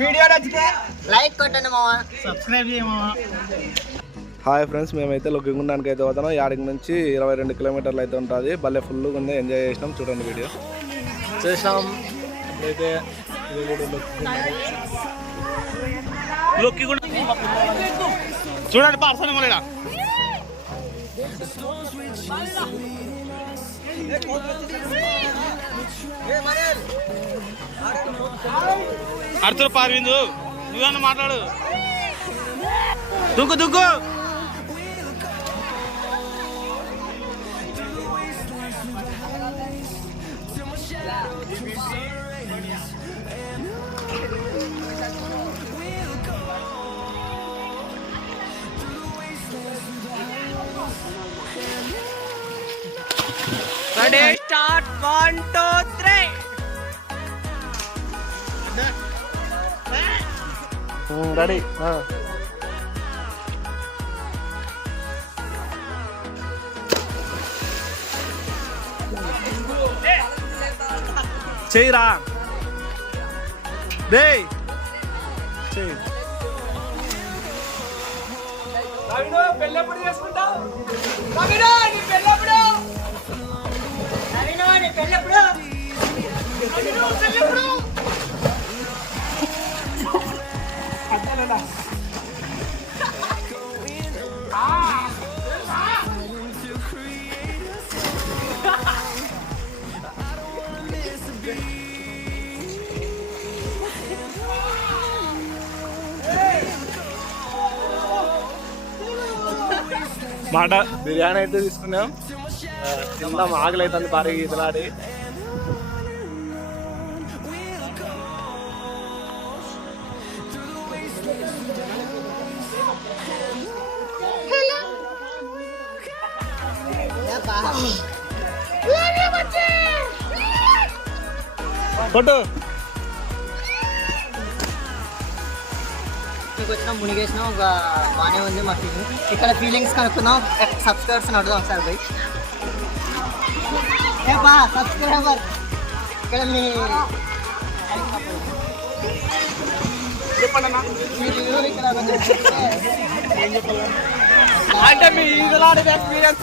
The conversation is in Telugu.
వీడియో నచ్చితే లైక్ కొట్టండి మామ, సబ్స్క్రైబ్ చేయ మామ. హాయ్ ఫ్రెండ్స్, మేమైతే లొగ్గింగుండానికి అయితే పోతున్నాం. యాడికి నుంచి 22 కిలోమీటర్లు అయితే ఉంటుంది. భలే ఫుల్గా ఉంది, ఎంజాయ్ చేసినాం. చూడండి వీడియో చేసినాం. అయితే చూడండి పార్సల్ మళ్ళీ అర్చులు పార్విందు, నువ్వన్నా మాట్లాడు. దుక్కు దుక్కు రెడీ స్టార్ట్ 1 2 3. రెడీ. చేయరా డే చెయ్యి. పెళ్ళప్పుడు చేసుకుంటావు. మాట బిర్యానీ అయితే తీసుకున్నాం. తిందాం, ఆకలి అవుతుంది భారీగా ఈతలాడి. ఫోటో వచ్చినా మునిగేసినా ఒక బాగానే ఉంది మా ఫీలింగ్. ఇక్కడ ఫీలింగ్స్ కనుక్కున్నాం. సబ్స్క్రైబర్స్ అడుగుదాం ఒకసారి పోయి. ఏపా సబ్స్క్రైబర్ ఇక్కడ మీ చెప్పండి అన్న. అంటే మీ ఈగలాడే ఎక్స్పీరియన్స్